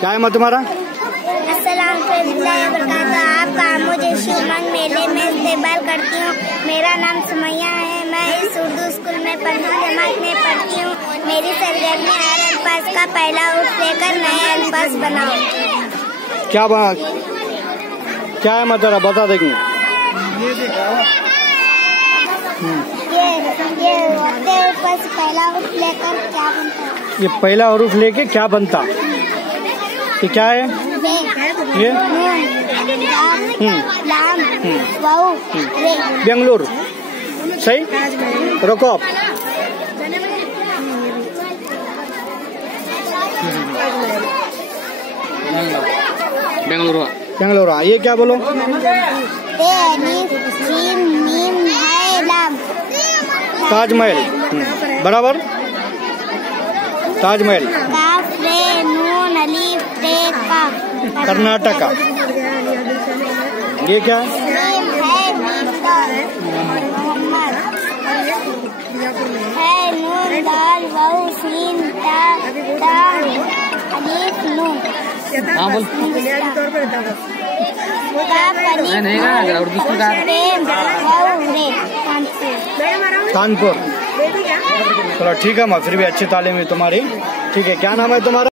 क्या है माँ तुम्हारा? आपका मुझे उमंग मेले में इस्तेमाल करती हूँ। मेरा नाम सुमैया है। मैं इस उर्दू स्कूल में 5वीं जमात में पढ़ती हूँ। मेरी सरगर्मी हर अल्फाज का पहला उर्फ लेकर नए अल्फाज बनाओ। क्या है तेरा बता देंगे। ये पहला उर्फ लेकर क्या बनता है? ये पहला हरूफ लेके क्या बनता? ये क्या है? ये बेंगलुरु। सही, रुको आप। बेंगलुरु। ये क्या बोलो? ताजमहल। बराबर, ताजमहल। कर्नाटका। ये क्या है? हाँ बोल। कानपुर। चलो ठीक है माँ, फिर भी अच्छी तालीम है तुम्हारी। ठीक है, क्या नाम है तुम्हारा?